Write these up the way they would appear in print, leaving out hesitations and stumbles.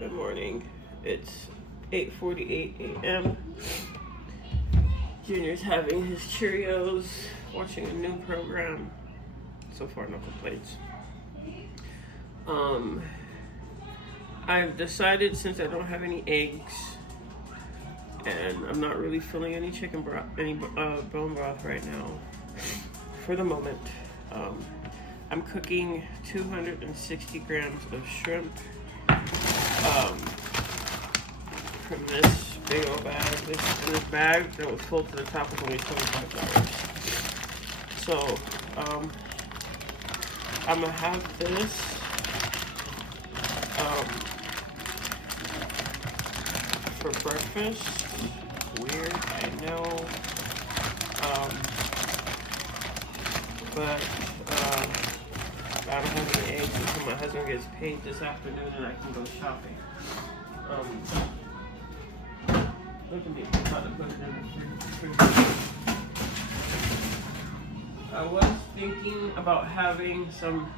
Good morning. It's 8:48 a.m. Junior's having his Cheerios, watching a new program. So far, no complaints. I've decided, since I don't have any eggs and I'm not really feeling any chicken broth, any bone broth right now, for the moment, I'm cooking 260 grams of shrimp from this big old bag. This bag that was full to the top was only $25. So I'm gonna have this for breakfast. Weird, I know, but I don't have any eggs until my husband gets paid this afternoon and I can go shopping. Look at me, I'm about to put it in the fridge. I was thinking about having some,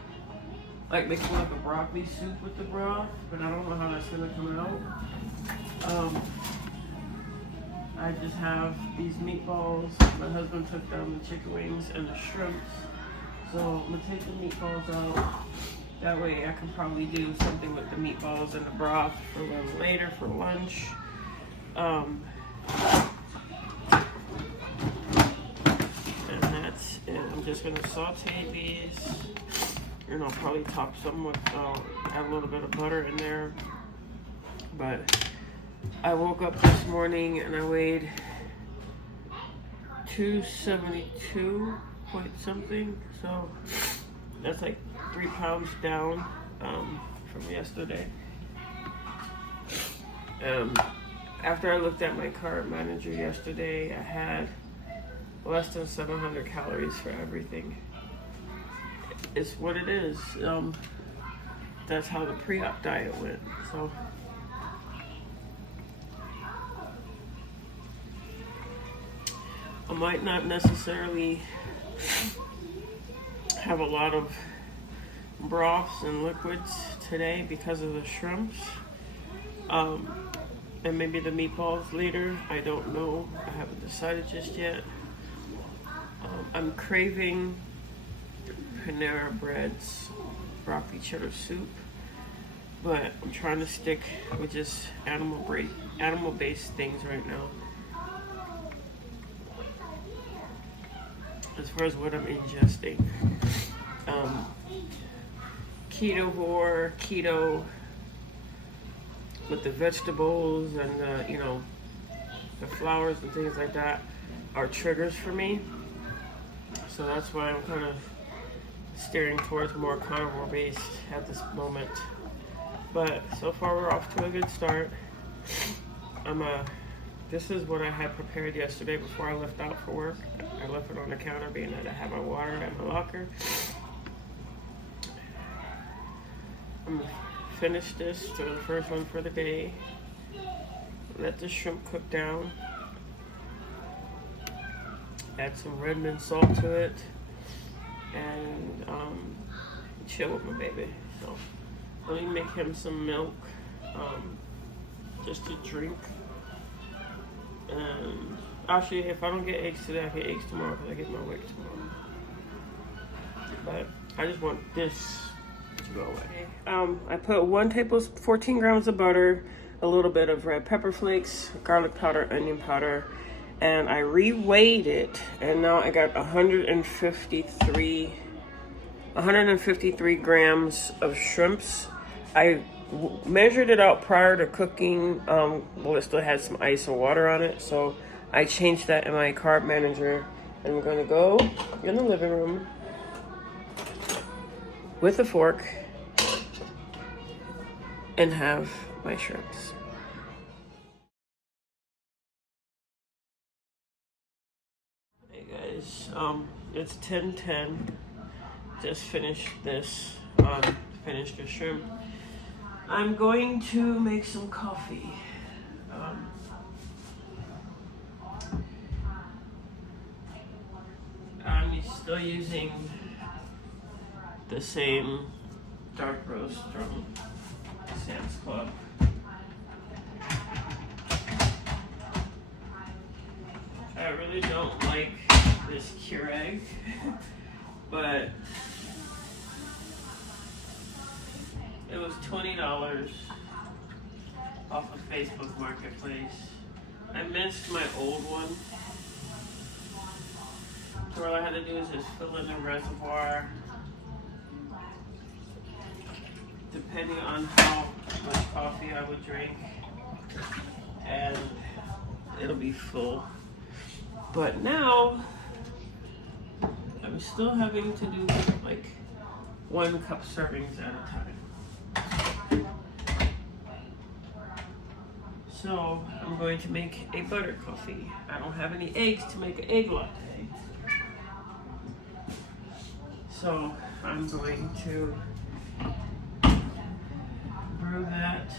like making like a broccoli soup with the broth, but I don't know how that's gonna come out. I just have these meatballs. My husband took down the chicken wings and the shrimps. So I'm gonna take the meatballs out. That way I can probably do something with the meatballs and the broth for a little later for lunch. And that's it. I'm just gonna saute these. And I'll probably top some with, add a little bit of butter in there. But I woke up this morning and I weighed 272 point something. So that's like 3 pounds down from yesterday. After I looked at my carb manager yesterday, I had less than 700 calories for everything. It's what it is. That's how the pre-op diet went. So I might not necessarily have a lot of broths and liquids today because of the shrimps. And maybe the meatballs later. I don't know. I haven't decided just yet. I'm craving Panera Bread's broccoli cheddar soup, but I'm trying to stick with just animal-based things right now. As far as what I'm ingesting, keto with the vegetables and the flours and things like that are triggers for me. So that's why I'm kind of steering towards more carnivore based at this moment. But so far we're off to a good start. This is what I had prepared yesterday before I left out for work. I left it on the counter, being that I have my water at my locker. I'm gonna finish this to the first one for the day. Let the shrimp cook down. Add some Redmond salt to it, and chill with my baby. So let me make him some milk, just to drink. And actually, if I don't get eggs today, I get eggs tomorrow because I get my weight tomorrow. But I just want this to go away. I put 14 grams of butter, a little bit of red pepper flakes, garlic powder, onion powder, and I re-weighed it, and now I got 153 grams of shrimps. I measured it out prior to cooking. Well, it still had some ice and water on it, so I changed that in my carb manager, and we're gonna go in the living room with a fork and have my shrimps. Hey guys, it's 10:10. Just finished this. Finished the shrimp. I'm going to make some coffee. I'm still using the same dark roast from Sam's Club. really don't like this Keurig, but it was $20 off of Facebook Marketplace. I missed my old one. So all I had to do is just fill in the reservoir, depending on how much coffee I would drink, and it'll be full. But now I'm still having to do like 1 cup servings at a time. So I'm going to make a butter coffee. I don't have any eggs to make an egg latte. So I'm going to brew that.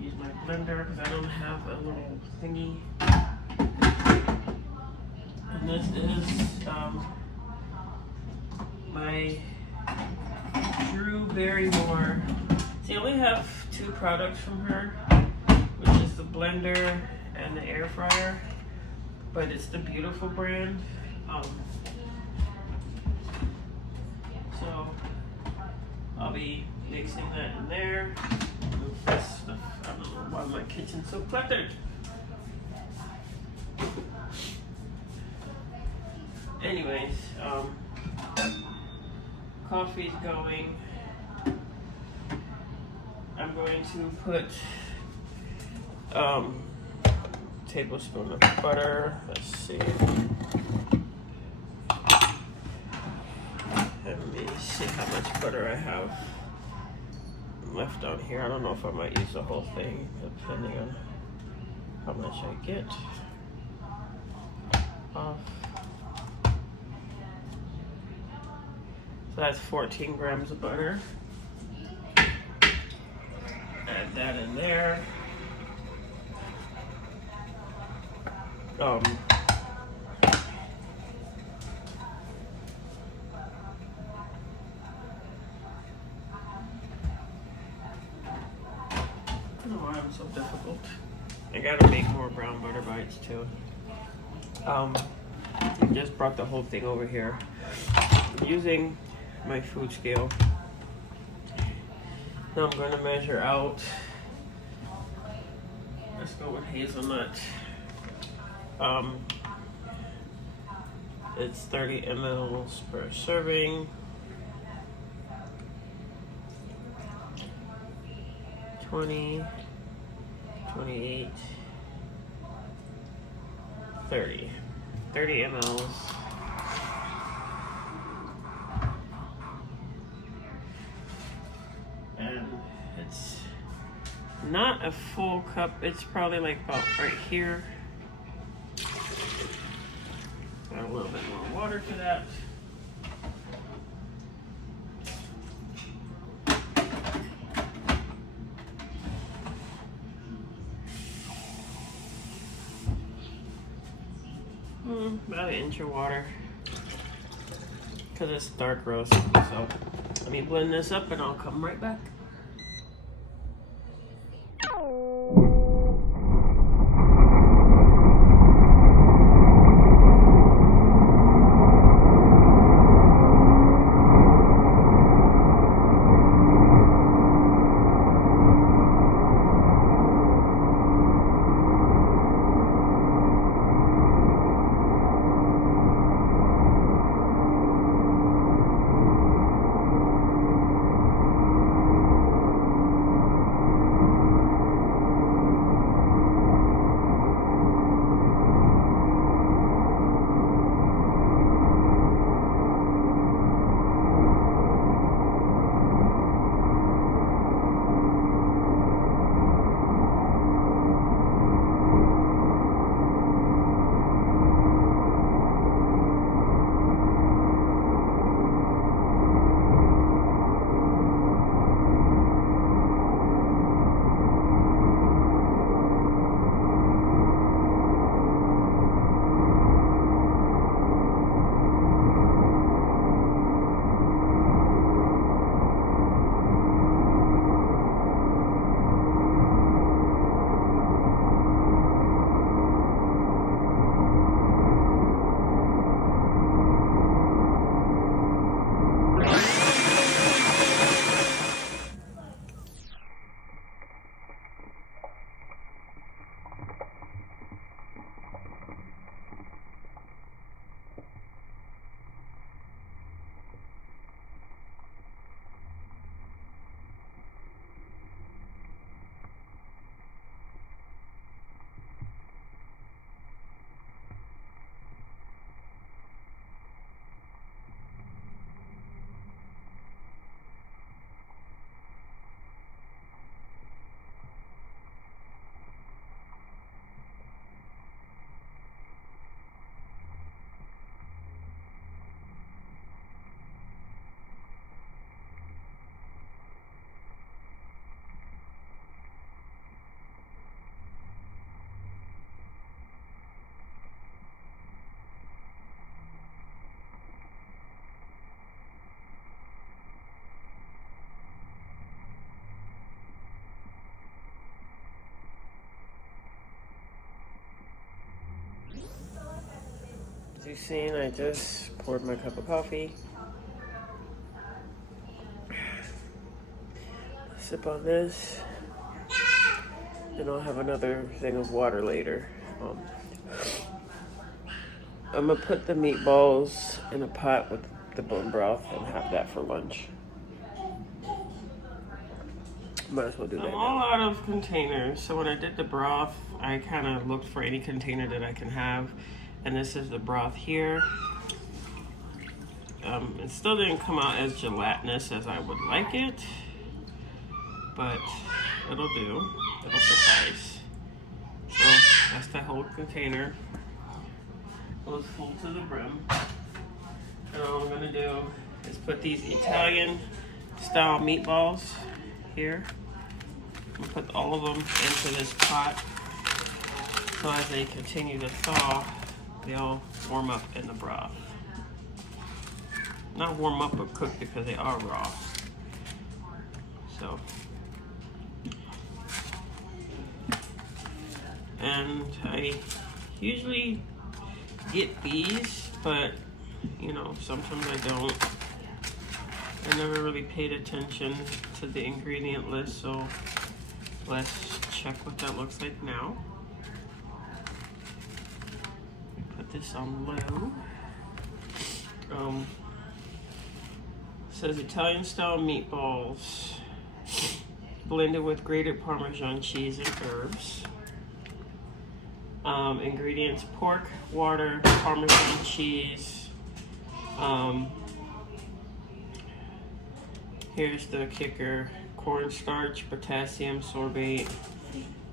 Use my blender because I don't have a little thingy. And this is my Drew Barrymore. See, I only have 2 products from her, which is the blender and the air fryer, but it's the Beautiful brand. So I'll be mixing that in there. Move this stuff. I don't know why my kitchen's so cluttered. Anyways, coffee's going. I'm going to put tablespoon of butter. Let's see. Let me see how much butter I have left on here. I don't know if I might use the whole thing, depending on how much I get off. So that's 14 grams of butter. Add that in there. I don't know why I'm so difficult. I gotta make more brown butter bites too. I just brought the whole thing over here. I'm using my food scale. Now I'm going to measure out. Let's go with hazelnut. It's 30 mLs per serving. 20, 28, 30. 30 mLs. And it's not a full cup. It's probably like about right here. Add a little bit more water to that. About 1 inch of water, because it's dark roast. So let me blend this up and I'll come right back. you've seen, I just poured my cup of coffee. Sip on this. Then I'll have another thing of water later. I'm gonna put the meatballs in a pot with the bone broth and have that for lunch. Might as well do that. I'm all out of containers, so when I did the broth, I kind of looked for any container that I can have, and this is the broth here. It still didn't come out as gelatinous as I would like it, but it'll do. It'll suffice. So that's the whole container. It was full to the brim. And all I'm gonna do is put these Italian style meatballs here. I'm gonna put all of them into this pot. So as they continue to thaw, they'll warm up in the broth. Not warm up, but cook because they are raw. So. And I usually get these, but you know, sometimes I don't. I never really paid attention to the ingredient list, so let's check what that looks like now. Put this on low. Says Italian style meatballs blended with grated Parmesan cheese and herbs. Ingredients: pork, water, Parmesan cheese. Here's the kicker: cornstarch, potassium sorbate,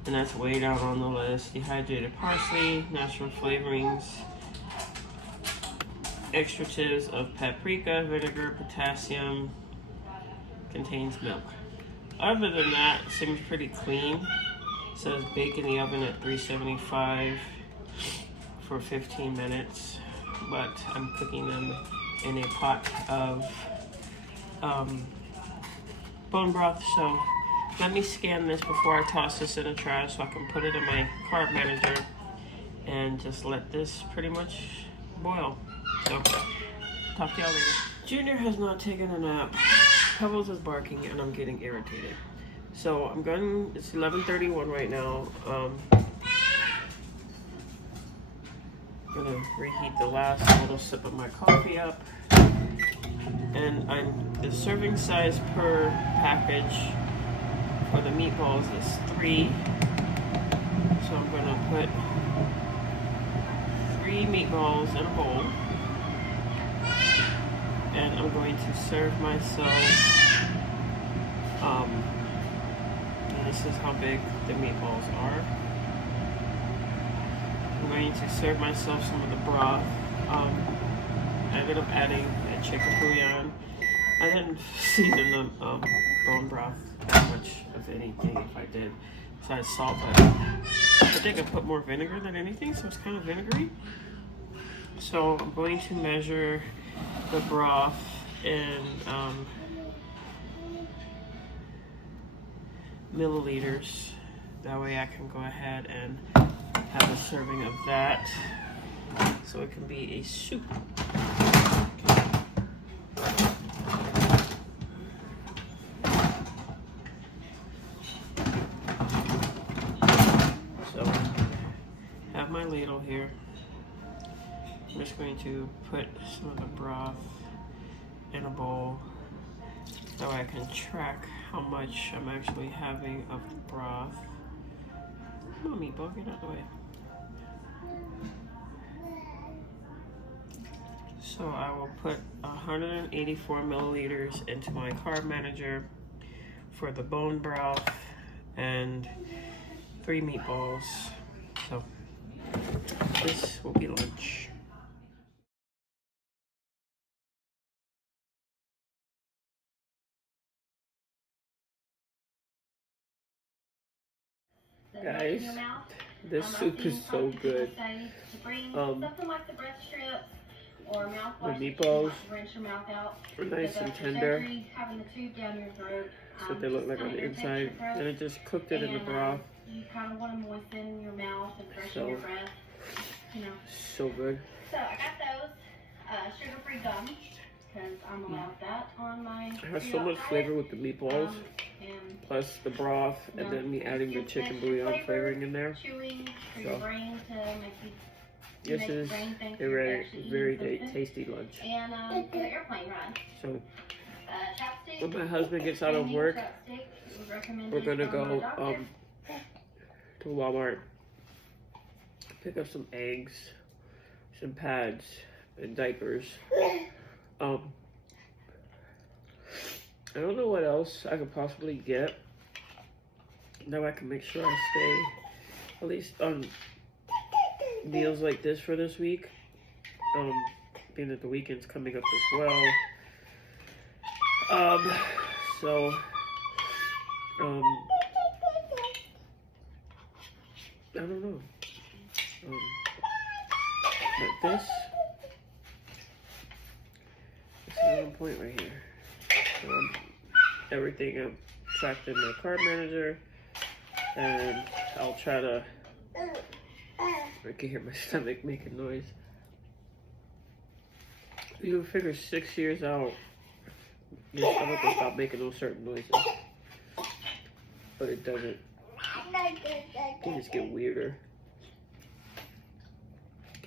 and that's way down on the list. Dehydrated parsley, natural flavorings, extractives of paprika, vinegar, potassium, contains milk. Other than that, it seems pretty clean. It says bake in the oven at 375 for 15 minutes, but I'm cooking them in a pot of bone broth. So let me scan this before I toss this in a trash so I can put it in my carb manager and just let this pretty much boil. So talk to y'all later. Junior has not taken a nap. Pebbles is barking and I'm getting irritated. So I'm going, it's 11:31 right now. I'm gonna reheat the last little sip of my coffee up. And the serving size per package for the meatballs is 3. So I'm gonna put 3 meatballs in a bowl. And I'm going to serve myself, and this is how big the meatballs are. I'm going to serve myself some of the broth. I ended up adding a chicken bouillon. I didn't season the bone broth that much of anything. If I did, besides salt, but I think I put more vinegar than anything, so it's kind of vinegary. So I'm going to measure the broth in milliliters. That way I can go ahead and have a serving of that, so it can be a soup. So have my ladle here. I'm just going to put some of the broth in a bowl so I can track how much I'm actually having of the broth. Come on, meatball, get out of the way. So I will put 184 milliliters into my carb manager for the bone broth and 3 meatballs. So this will be lunch. Guys, this soup is so good. The meatballs are nice and tender. That's what they look like on the inside. And I just cooked it in the broth. You kind of want to moisten your mouth and freshen your breath. So good. So I got those sugar-free gum because I'm allowed that on my. It has so much flavor with the meatballs, plus the broth, and then me adding the chicken bouillon flavoring in there. Chewing for So, your brain to make you. this is a very tasty lunch. And for the airplane run. So Chopstick. when my husband gets out of work, we're gonna go to Walmart, pick up some eggs, some pads, and diapers. I don't know what else I could possibly get. Now I can make sure I stay at least on meals like this for this week. Being that the weekend's coming up as well. I don't know. But this is one point right here. Everything I've tracked in my card manager, and I'll try to. I can hear my stomach making noise. You figure 6 years out, your stomach will stop making those certain noises. But it doesn't. They just get weirder.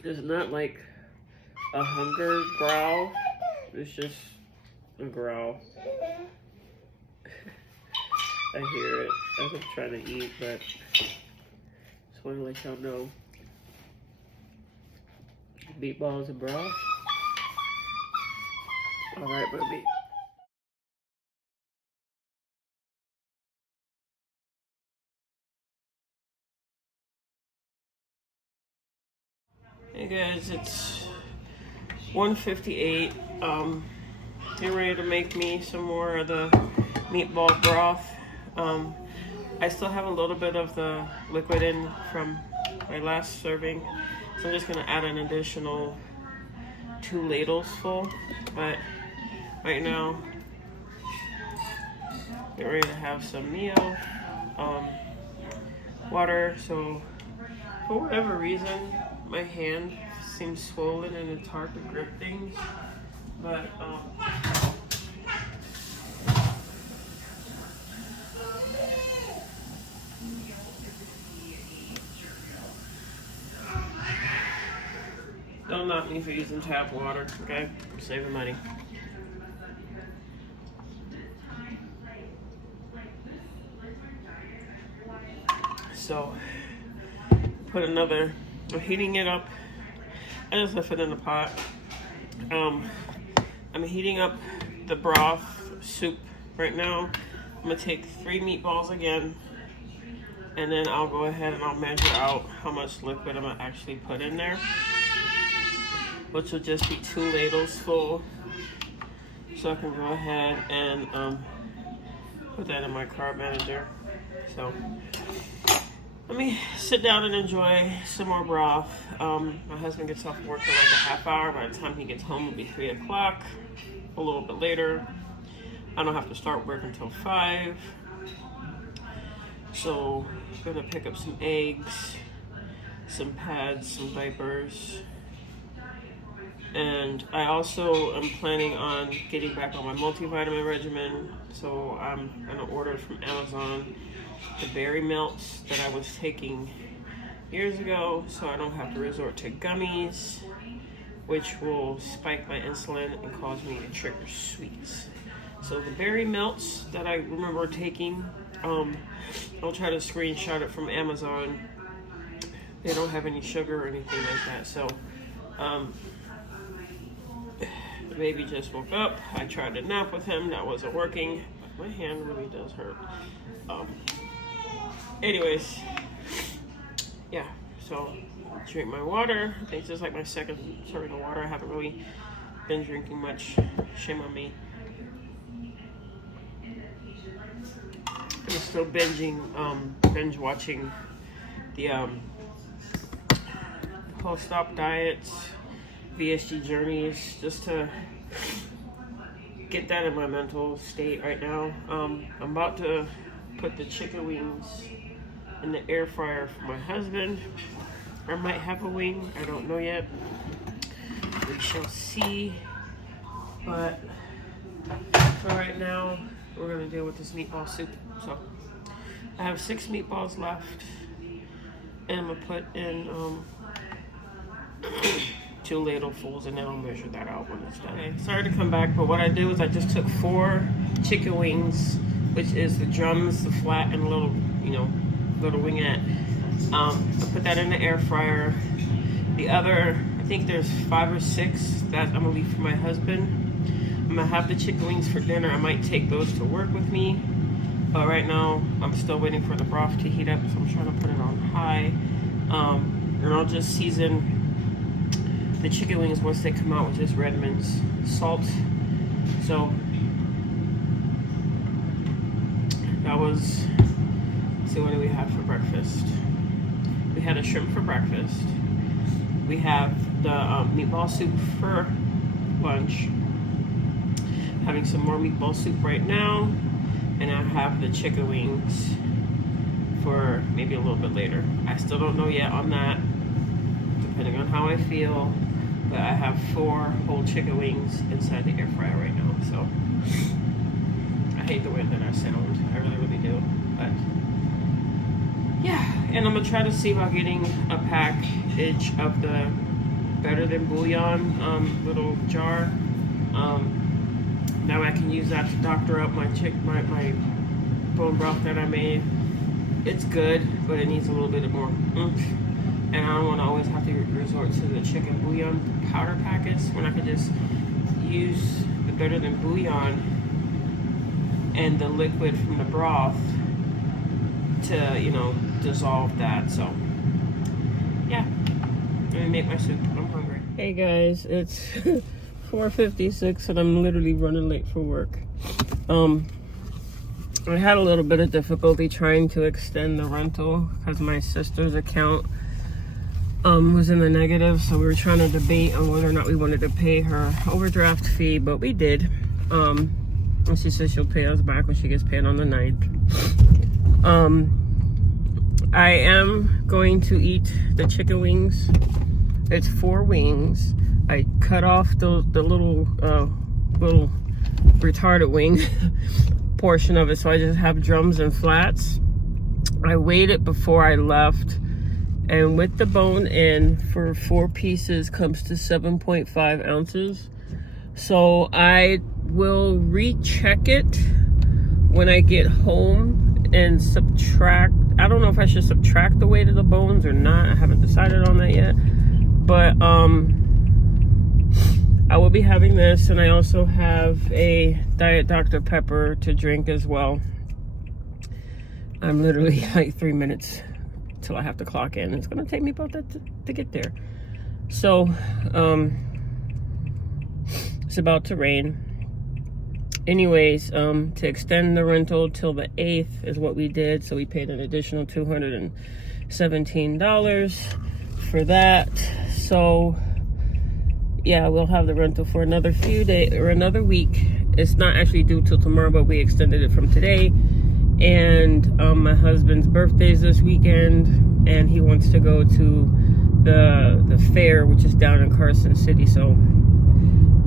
It's not like a hunger growl. It's just a growl. I hear it as I'm trying to eat, but just want to let y'all know. Meatballs and broth. Alright, baby. Hey guys, it's 1:58. Getting ready to make me some more of the meatball broth. I still have a little bit of the liquid in from my last serving, so I'm just gonna add an additional 2 ladles full. But right now, get ready to have some meal, water. So for whatever reason, my hand seems swollen and it's hard to grip things, but don't knock me for using tap water, okay? I'm saving money. So, I'm heating it up. I just left it in the pot. I'm heating up the broth soup right now. I'm gonna take 3 meatballs again, and then I'll go ahead and I'll measure out how much liquid I'm gonna actually put in there, which will just be 2 ladles full. So I can go ahead and put that in my card manager. So let me sit down and enjoy some more broth. My husband gets off work in like a half hour. By the time he gets home, it'll be 3 o'clock, a little bit later. I don't have to start work until 5. So I'm gonna pick up some eggs, some pads, some diapers. And I also am planning on getting back on my multivitamin regimen. So I'm gonna order from Amazon the berry melts that I was taking years ago, so I don't have to resort to gummies, which will spike my insulin and cause me to trigger sweets. So the berry melts that I remember taking, I'll try to screenshot it from Amazon. They don't have any sugar or anything like that. So the baby just woke up. I tried to nap with him. That wasn't working. My hand really does hurt. Anyways, yeah, so drink my water. I think this is like my second serving of water. I haven't really been drinking much. Shame on me. I'm still binge watching the post-op diets, VSG journeys, just to get that in my mental state right now. I'm about to put the chicken wings in the air fryer for my husband. I might have a wing, I don't know yet. we shall see. But for right now, we're gonna deal with this meatball soup. So I have 6 meatballs left, and I'm gonna put in 2 ladlefuls, and then I'll measure that out when it's done. Okay, sorry to come back, but what I did was I just took 4 chicken wings, which is the drums, the flat, and a little, little wingette. I put that in the air fryer. The other, I think there's 5 or 6 that I'm gonna leave for my husband. I'm gonna have the chicken wings for dinner. I might take those to work with me. But right now, I'm still waiting for the broth to heat up, so I'm trying to put it on high. And I'll just season the chicken wings once they come out with just Redmond's salt. So that was, let's see, what do we have for breakfast? We had a shrimp for breakfast. We have the meatball soup for lunch. Having some more meatball soup right now. And I have the chicken wings for maybe a little bit later. I still don't know yet on that, depending on how I feel. But I have 4 whole chicken wings inside the air fryer right now. So I hate the way that I sound. I really, really do. But yeah, and I'm gonna try to see about getting a package of the Better Than Bouillon little jar. Now I can use that to doctor up my bone broth that I made. It's good, but it needs a little bit more oomph. And I don't want to always have to resort to the chicken bouillon powder packets when I could just use the Better Than Bouillon and the liquid from the broth to, dissolve that. So yeah, let me make my soup. I'm hungry. Hey guys, it's 4:56 and I'm literally running late for work. I had a little bit of difficulty trying to extend the rental because my sister's account was in the negative, so we were trying to debate on whether or not we wanted to pay her overdraft fee, but we did. And she says she'll pay us back when she gets paid on the 9th. I am going to eat the chicken wings. It's 4 wings. I cut off the little retarded wing portion of it, so I just have drums and flats. I weighed it before I left, and with the bone in for 4 pieces comes to 7.5 ounces. So I will recheck it when I get home and subtract. I don't know if I should subtract the weight of the bones or not. I haven't decided on that yet, but I will be having this, and I also have a Diet Dr. Pepper to drink as well. I'm literally like 3 minutes till I have to clock in. It's gonna take me about that to get there. So, it's about to rain. Anyways, to extend the rental till the 8th is what we did. So we paid an additional $217 for that. So yeah, we'll have the rental for another few days or another week. It's not actually due till tomorrow, but we extended it from today. And my husband's birthday is this weekend, and he wants to go to the fair, which is down in Carson City. So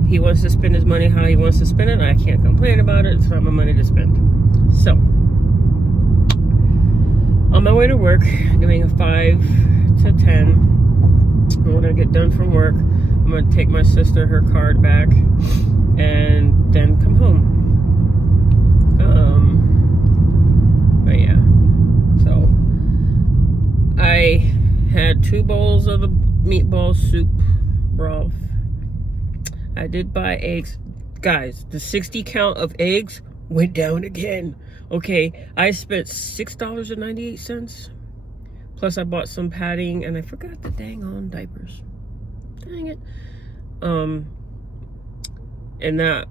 he wants to spend his money how he wants to spend it. I can't complain about it. It's not my money to spend. So on my way to work, doing a 5 to 10. When I get done from work, I'm gonna take my sister her card back and then come home. But yeah, so I had 2 bowls of the meatball soup broth. I did buy eggs. Guys, the 60 count of eggs went down again. Okay, I spent $6.98. Plus I bought some padding, and I forgot the dang on diapers. Dang it. And that,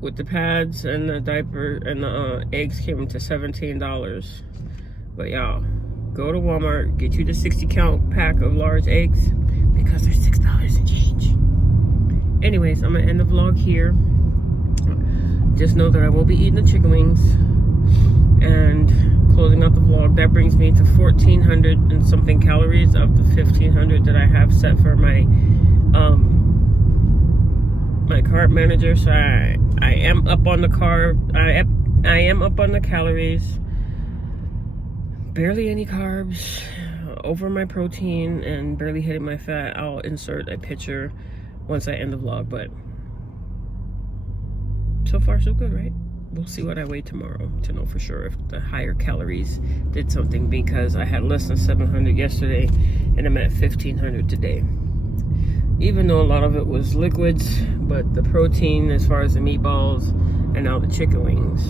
with the pads and the diaper and the eggs came to $17. But y'all, go to Walmart, get you the 60 count pack of large eggs because they're $6 and change. Anyways, I'm gonna end the vlog here. Just know that I won't be eating the chicken wings, and closing out the vlog. That brings me to 1,400 and something calories of the 1,500 that I have set for my my carb manager. So I am up on the carb. I am up on the calories. Barely any carbs. Over my protein and barely hitting my fat. I'll insert a picture once I end the vlog, but so far so good, right? We'll see what I weigh tomorrow to know for sure if the higher calories did something, because I had less than 700 yesterday and I'm at 1,500 today. Even though a lot of it was liquids, but the protein as far as the meatballs and now the chicken wings